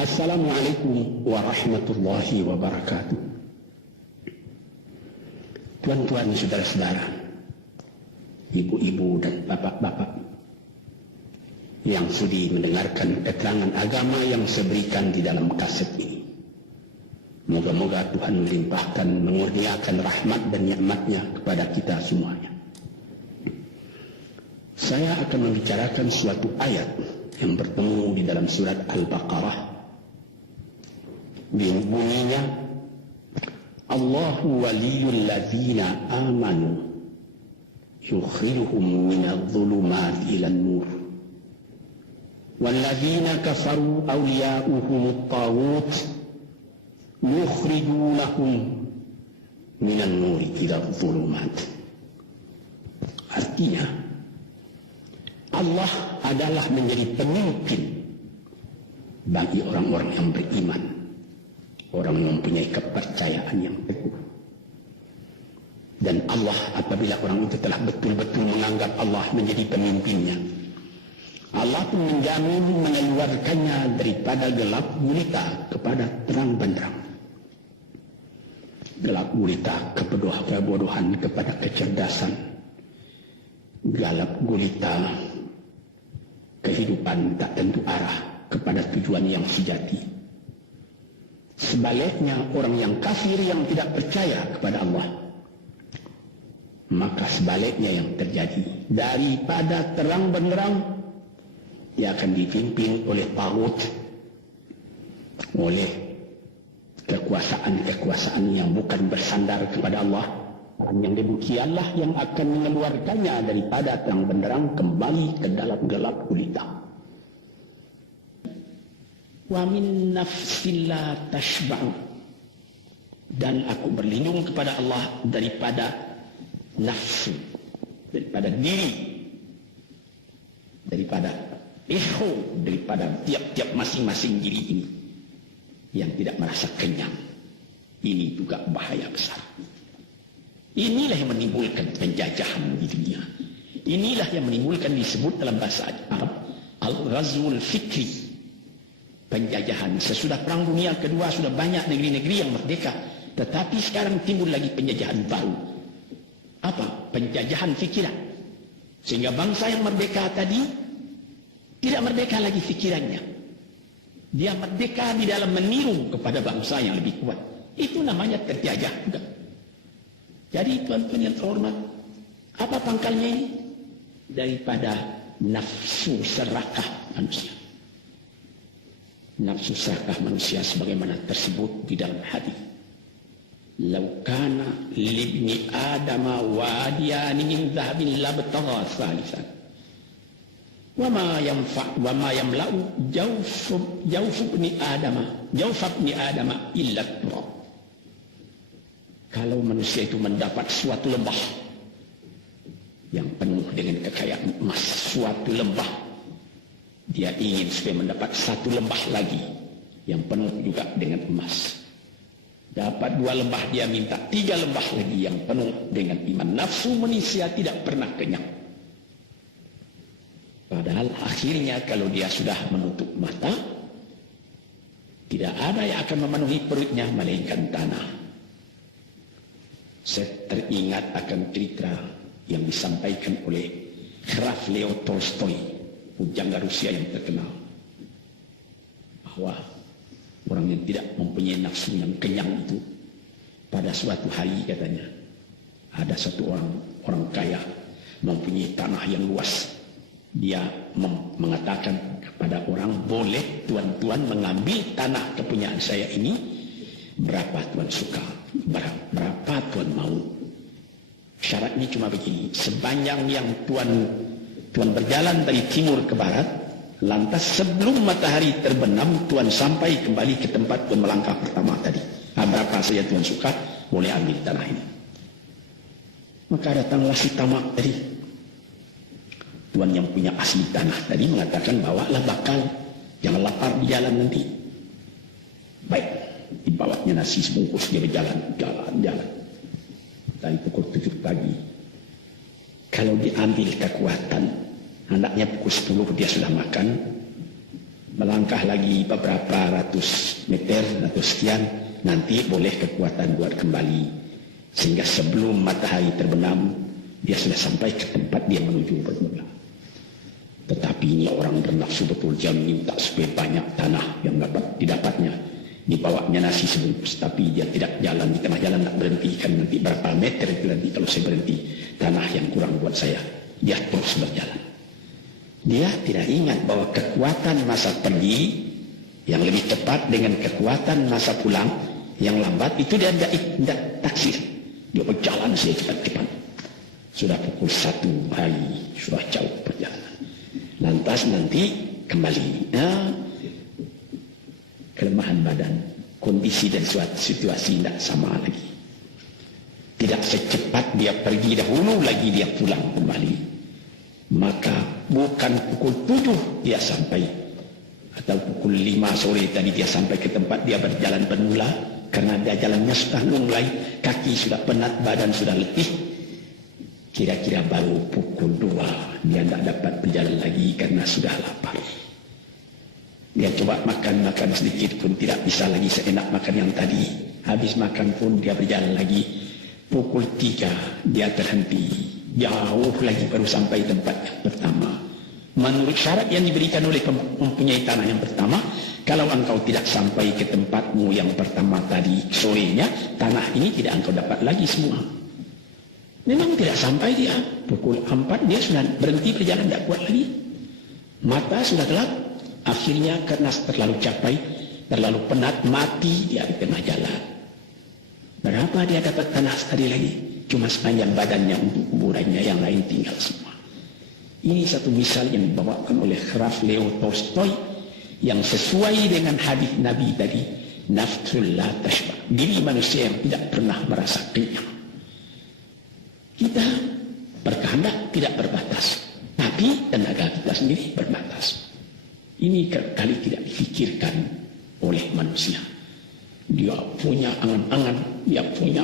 Assalamualaikum warahmatullahi wabarakatuh. Tuan-tuan, saudara-saudara, ibu-ibu dan bapak-bapak yang sudi mendengarkan keterangan agama yang saya berikan di dalam kaset ini. Moga-moga Tuhan melimpahkan, mengurniakan rahmat dan nikmat-Nya kepada kita semuanya. Saya akan membicarakan suatu ayat yang bertemu di dalam surat Al-Baqarah. Bunyinya, Allahu waliyul ladzina amanu yukhrijuhum minadh-dhulumati ilan nur walladzina kafaru awliya'uhumut taghut yukhrijunahum minan nuri ila dhulumat. Artinya, Allah adalah menjadi pemimpin bagi orang-orang yang beriman, orang yang mempunyai kepercayaan yang teguh. Dan Allah, apabila orang itu telah betul-betul menganggap Allah menjadi pemimpinnya, Allah pun menjamin mengeluarkannya daripada gelap gulita kepada terang benderang. Gelap gulita kebodohan kepada kecerdasan, gelap gulita kehidupan tak tentu arah kepada tujuan yang sejati. Sebaliknya, orang yang kafir yang tidak percaya kepada Allah, maka sebaliknya yang terjadi, daripada terang benderang dia akan dipimpin oleh taghut, oleh kekuasaan-kekuasaan yang bukan bersandar kepada Allah. Yang demikianlah yang akan mengeluarkannya daripada terang benderang kembali ke dalam gelap gulita. Wa min nafsin la tashba'u, dan aku berlindung kepada Allah daripada nafsu, daripada diri, daripada ego, daripada tiap-tiap masing-masing diri ini yang tidak merasa kenyang. Ini juga bahaya besar. Inilah yang menimbulkan penjajahan di dunia. Inilah yang menimbulkan, disebut dalam bahasa Arab, al-ghazwul fikri, penjajahan. Sesudah Perang Dunia Kedua sudah banyak negeri-negeri yang merdeka, tetapi sekarang timbul lagi penjajahan baru. Apa? Penjajahan fikiran. Sehingga bangsa yang merdeka tadi tidak merdeka lagi fikirannya. Dia merdeka di dalam meniru kepada bangsa yang lebih kuat. Itu namanya terjajah juga. Jadi tuan-tuan yang terhormat, apa pangkalnya ini? Daripada nafsu serakah manusia. Nafsu serakah manusia sebagaimana tersebut di dalam hadis. Lau kana libni adama wadiyani min dhahabin labtagha thalithan. Wa ma yamla'u jawfubni adama illa turab. Kalau manusia itu mendapat suatu lembah yang penuh dengan kekayaan emas, suatu lembah, dia ingin supaya mendapat satu lembah lagi yang penuh juga dengan emas. Dapat 2 lembah, dia minta 3 lembah lagi yang penuh dengan iman. Nafsu manusia tidak pernah kenyang. Padahal akhirnya kalau dia sudah menutup mata, tidak ada yang akan memenuhi perutnya melainkan tanah. Saya teringat akan cerita yang disampaikan oleh Graf Leo Tolstoy, pujangga Rusia yang terkenal, bahwa orang yang tidak mempunyai nafsu yang kenyang itu, pada suatu hari katanya, ada satu orang kaya mempunyai tanah yang luas. Dia mengatakan kepada orang, boleh tuan-tuan mengambil tanah kepunyaan saya ini, berapa tuan suka, berapa tuan mau. Syaratnya cuma begini, sepanjang yang tuan berjalan dari timur ke barat, lantas sebelum matahari terbenam, tuan sampai kembali ke tempat tuan melangkah pertama tadi. Berapa saja tuan suka, boleh ambil tanah ini. Maka datanglah si tamak tadi. Tuan yang punya asli tanah tadi mengatakan, bawalah bakal, jangan lapar di jalan nanti. Baik, dibawanya nasi sebungkus, dia berjalan. Dari pukul 7 pagi. Kalau diambil kekuatan, hendaknya pukul 10 dia sudah makan. melangkah lagi beberapa ratus meter atau sekian, nanti boleh kekuatan buat kembali. Sehingga sebelum matahari terbenam, dia sudah sampai ke tempat dia menuju bermula. Tetapi ini orang bernafsu betul, dia minta supaya banyak tanah yang dapat didapatnya. Dibawanya nasi sebungkus, tapi dia tidak jalan, di tengah jalan tak berhenti, kan nanti berapa meter itu nanti kalau saya berhenti, tanah yang kurang buat saya. Dia terus berjalan. Dia tidak ingat bahwa kekuatan masa pergi yang lebih cepat dengan kekuatan masa pulang yang lambat itu dia tidak taksir. Dia berjalan saja cepat-cepat. Sudah pukul 1 hari, sudah jauh perjalanan. Lantas nanti kembali. Kelemahan badan, kondisi dan suatu situasi tidak sama lagi. Tidak secepat dia pergi dahulu lagi dia pulang kembali. Maka bukan pukul 7 dia sampai, atau pukul 5 sore tadi dia sampai ke tempat dia berjalan bermula, karena dia jalannya sudah lunglai, kaki sudah penat, badan sudah letih. Kira-kira baru pukul 2 dia tidak dapat berjalan lagi karena sudah lapar. Dia coba makan sedikit pun tidak bisa lagi seenak makan yang tadi. Habis makan pun dia berjalan lagi. Pukul 3 dia terhenti. Jauh lagi baru sampai tempat yang pertama. Menurut syarat yang diberikan oleh mempunyai tanah yang pertama, kalau engkau tidak sampai ke tempatmu yang pertama tadi sorenya, tanah ini tidak engkau dapat lagi semua. Memang tidak sampai dia. Pukul 4 dia sudah berhenti berjalan, tidak kuat lagi. Mata sudah gelap. Akhirnya karena terlalu capek, terlalu penat, mati dia di tengah jalan. Berapa dia dapat tanah sekali lagi? Cuma sepanjang badannya untuk kuburannya, yang lain tinggal semua. Ini satu misal yang dibawakan oleh Graf Leo Tolstoy yang sesuai dengan hadis Nabi tadi, nafsul la tashba, diri manusia yang tidak pernah merasa kenyang. Kita berkehendak tidak berbatas, tapi tenaga kita sendiri berbatas. Ini kali tidak difikirkan oleh manusia. Dia punya angan-angan, dia punya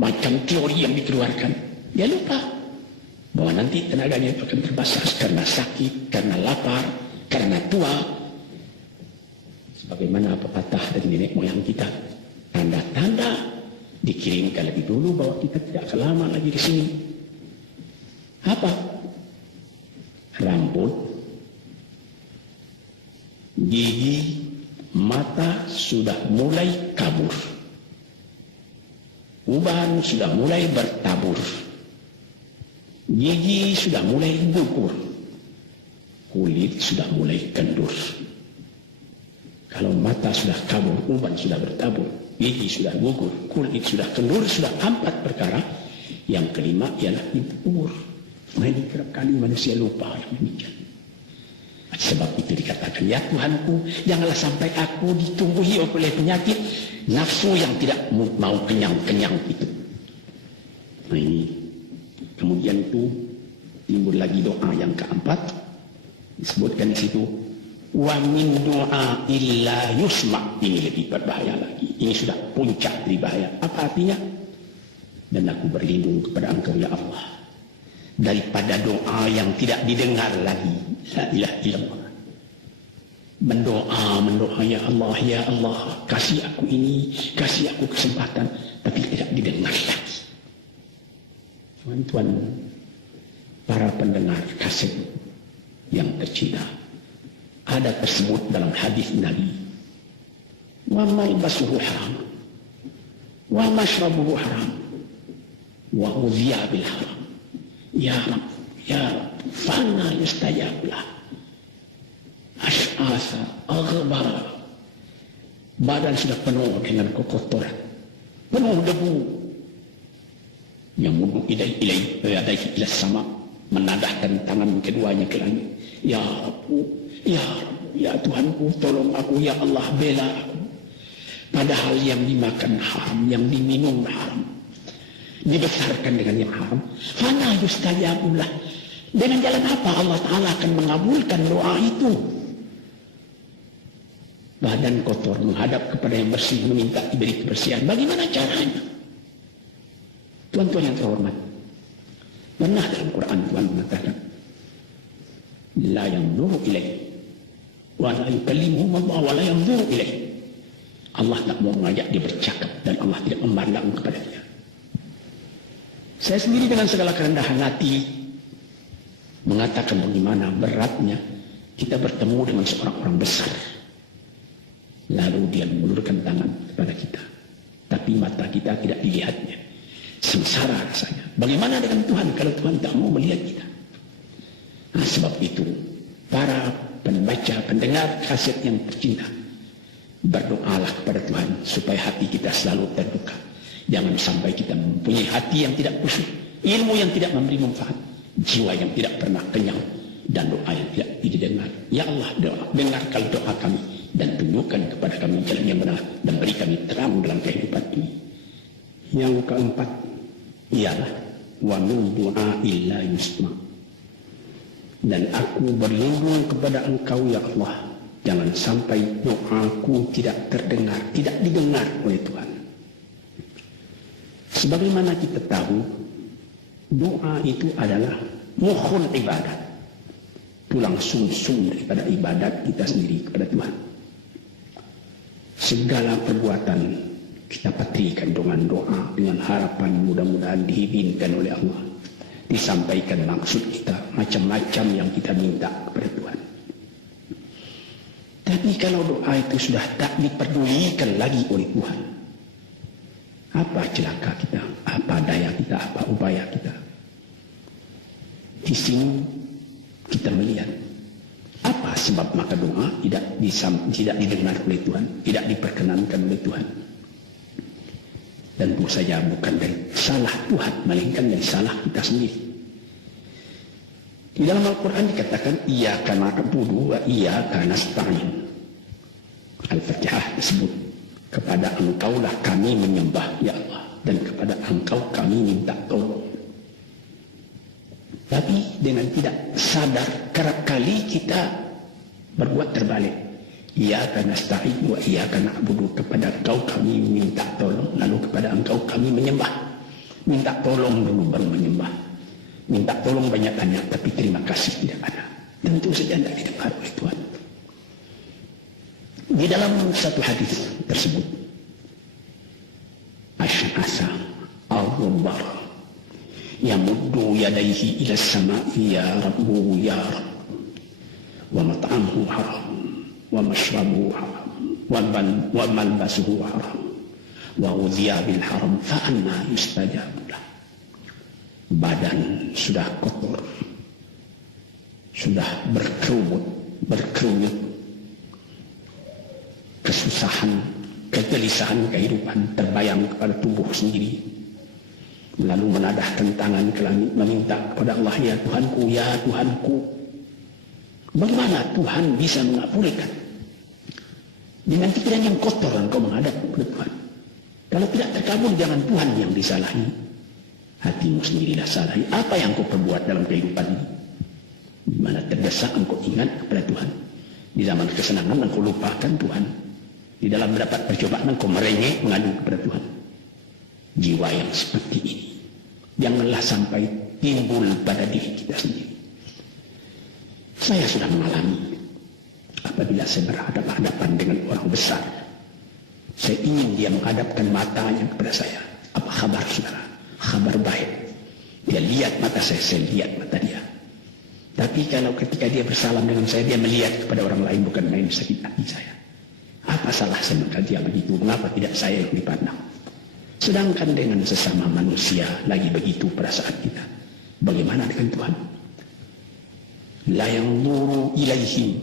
macam teori yang dikeluarkan. Dia lupa bahwa nanti tenaganya itu akan terbatas karena sakit, karena lapar, karena tua. Sebagaimana pepatah dari nenek moyang kita, tanda-tanda dikirimkan lebih dulu bahwa kita tidak akan lama lagi di sini. Apa? Rambut, gigi, mata sudah mulai kabur. Uban sudah mulai bertabur. Gigi sudah mulai gugur. Kulit sudah mulai kendur. Kalau mata sudah kabur, uban sudah bertabur, gigi sudah gugur, kulit sudah kendur, sudah 4 perkara. Yang kelima ialah umur. Nah, ini kerap kali manusia lupa yang demikian. Sebab itu dikatakan, ya Tuhanku, janganlah sampai aku ditumbuhi oleh penyakit nafsu yang tidak mau kenyang-kenyang itu. Nah ini, kemudian itu timbul lagi doa yang keempat, disebutkan di situ, wa min doa illa yusma. Ini lebih berbahaya lagi. Ini sudah puncak dari bahaya. Apa artinya? Dan aku berlindung kepada Engkau ya Allah daripada doa yang tidak didengar lagi. La ilaha illallah. Mendoa ya Allah, kasih aku ini, kasih aku kesempatan, tapi tidak didengar lagi. Tuan-tuan, para pendengar kaset yang tercinta, ada tersebut dalam hadis Nabi, wa malbasuhu haram, wa mashrabuhu haram, wa udhiya bil haram. Ya Rab, ya Rab, fana yustajab lah. Ash'asa, aghbara. Badan sudah penuh dengan kekotoran, penuh debu. Yang mudu ilai ila sama, menadahkan tangan keduanya ke langit. Ya Rabbu, ya Rabbu, ya Tuhanku, tolong aku, ya Allah, bela aku. Padahal yang dimakan haram, yang diminum haram, dibesarkan dengan yang haram. Fana yustajabullah. Dengan jalan apa Allah Ta'ala akan mengabulkan doa itu? Badan kotor menghadap kepada yang bersih, meminta diberi kebersihan. Bagaimana caranya? Tuan-tuan yang terhormat, pernah dalam Quran Tuhan mengatakan, la yanzuru ilaih wa la yukallimuhum Allah wa la yanzuru ilaih. Allah tak mau mengajak dia bercakap dan Allah tidak memandang kepada dia. Saya sendiri dengan segala kerendahan hati mengatakan bagaimana beratnya kita bertemu dengan seorang orang besar. Lalu dia mengulurkan tangan kepada kita. Tapi mata kita tidak dilihatnya. Sengsara rasanya. Bagaimana dengan Tuhan kalau Tuhan tak mau melihat kita? Nah, sebab itu para pembaca, pendengar kaset yang tercinta, berdoalah kepada Tuhan supaya hati kita selalu terbuka. Jangan sampai kita mempunyai hati yang tidak khusyuk, ilmu yang tidak memberi manfaat, jiwa yang tidak pernah kenyang, dan doa yang tidak didengar. Ya Allah, dengarkan doa kami dan tunjukkan kepada kami jalan yang benar dan beri kami terang dalam kehidupan ini. Yang keempat ialah wa min du'a'i la yusma. Dan aku berlindung kepada Engkau ya Allah, jangan sampai doaku tidak terdengar, tidak didengar oleh Tuhan. Sebagaimana kita tahu, doa itu adalah mukhul ibadat, tulang sumsum daripada ibadat kita sendiri kepada Tuhan. Segala perbuatan kita patrikan dengan doa, dengan harapan mudah-mudahan diizinkan oleh Allah, disampaikan maksud kita, macam-macam yang kita minta kepada Tuhan. Tapi kalau doa itu sudah tak diperdulikan lagi oleh Tuhan, apa celaka kita, apa daya kita, apa upaya kita? Di sini kita melihat apa sebab maka doa tidak didengar oleh Tuhan, tidak diperkenankan oleh Tuhan. Dan tentu saja bukan dari salah Tuhan, melainkan dari salah kita sendiri. Di dalam Al-Quran dikatakan iyyaka na'budu wa iyyaka nasta'in. Al-Fatihah disebut, kepada Engkaulah kami menyembah ya Allah, dan kepada Engkau kami minta tolong. Tapi dengan tidak sadar kerap kali kita berbuat terbalik. Iyyaka nasta'in wa iyyaka na'budu, kepada Engkau kami minta tolong, lalu kepada Engkau kami menyembah. Minta tolong dulu baru menyembah. Minta tolong banyak-banyak tapi terima kasih tidak ada. Tentu saja tidak didengar oleh Tuhan. Di dalam satu hadis tersebut, Asy'asa al-Ghubbar yamuddu yadayhi ila as-sama'i ya Rabbu ya Rabb, wa mat'amuhu haram, wa mashrabuhu haram, wa malbasuhu haram, wa udhiya bil haram, fa anna yustajabu lah. Badan sudah kotor, sudah berkeruyut, kesusahan, kegelisahan kehidupan terbayang kepada tubuh sendiri. Lalu menadahkan tangan ke langit meminta kepada Allah, ya Tuhanku, ya Tuhanku. Bagaimana Tuhan bisa mengabulkan? Dengan pikiran yang kotor engkau menghadap kepada Tuhan. Kalau tidak terkabul, jangan Tuhan yang disalahi, hatimu sendirilah salahi. Apa yang kau perbuat dalam kehidupan ini? Di mana terdesak engkau ingat kepada Tuhan. Di zaman kesenangan engkau lupakan Tuhan. Di dalam mendapat percobaan engkau merengek mengadu kepada Tuhan. Jiwa yang seperti ini janganlah sampai timbul pada diri kita sendiri. Saya sudah mengalami apabila saya berhadapan-hadapan dengan orang besar, saya ingin dia menghadapkan matanya kepada saya. Apa kabar saudara? Kabar baik. Dia lihat mata saya lihat mata dia. Tapi kalau ketika dia bersalam dengan saya, dia melihat kepada orang lain, bukan main sakit hati saya. Apa salah saya maka dia begitu? Mengapa tidak saya yang dipandang? Sedangkan dengan sesama manusia lagi begitu perasaan kita. Bagaimana dengan Tuhan? La yanzuru ilaihim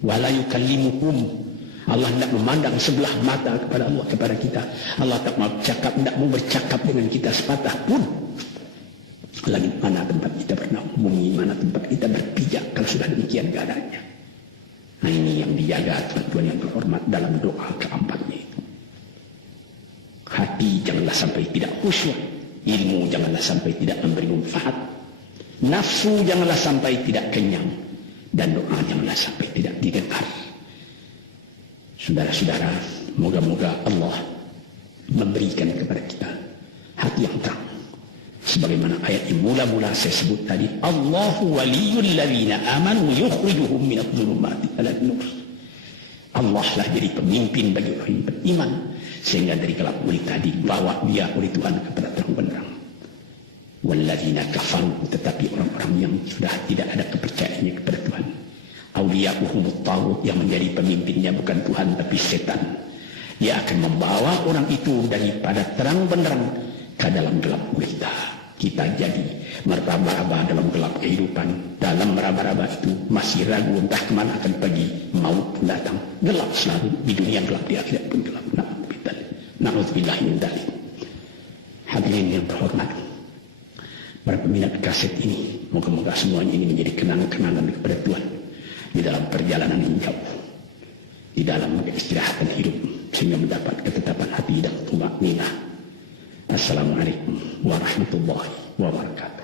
wa la yukallimuhum. Allah tidak memandang sebelah mata kepada Allah, kepada kita. Allah tak mau bercakap, tidak mau bercakap dengan kita sepatah pun. Lagi mana tempat kita bernaung, bumi mana tempat kita berpijak kalau sudah demikian keadaannya. Nah, ini yang dijaga tuan-tuan yang terhormat dalam doa keempatnya itu. Hati janganlah sampai tidak khusyuk, ilmu janganlah sampai tidak memberi manfaat, nafsu janganlah sampai tidak kenyang, dan doa janganlah sampai tidak didengar. Saudara-saudara, moga-moga Allah memberikan kepada kita hati yang terang, Sebagaimana ayat yang mula-mula saya sebut tadi, Allahu waliyul ladzina amanu yukhrijuhum minadh dhulumati ilan nur. Allah lah jadi pemimpin bagi orang yang beriman, sehingga dari gelap gulita dibawa dia oleh Tuhan kepada terang benderang. Walladzina kafaru, tetapi orang-orang yang sudah tidak ada kepercayaannya kepada Tuhan, awliya'uhumut taghut, yang menjadi pemimpinnya bukan Tuhan tapi setan. Dia akan membawa orang itu daripada terang benderang ke dalam gelap gulita. Kita jadi meraba-raba dalam gelap kehidupan. Dalam meraba-raba itu masih ragu entah kemana akan pergi. Maut pun datang. Gelap selalu. Di dunia gelap, di akhirat pun gelap. Na'udzubillah min dzalik. Hadirin yang terhormat, para peminat kaset ini, moga-moga semuanya ini menjadi kenang-kenangan kepada Tuhan di dalam perjalanan yang jauh, di dalam keistirahatan hidup, sehingga mendapat ketetapan hati dan tumak ninah. Assalamualaikum warahmatullahi wabarakatuh.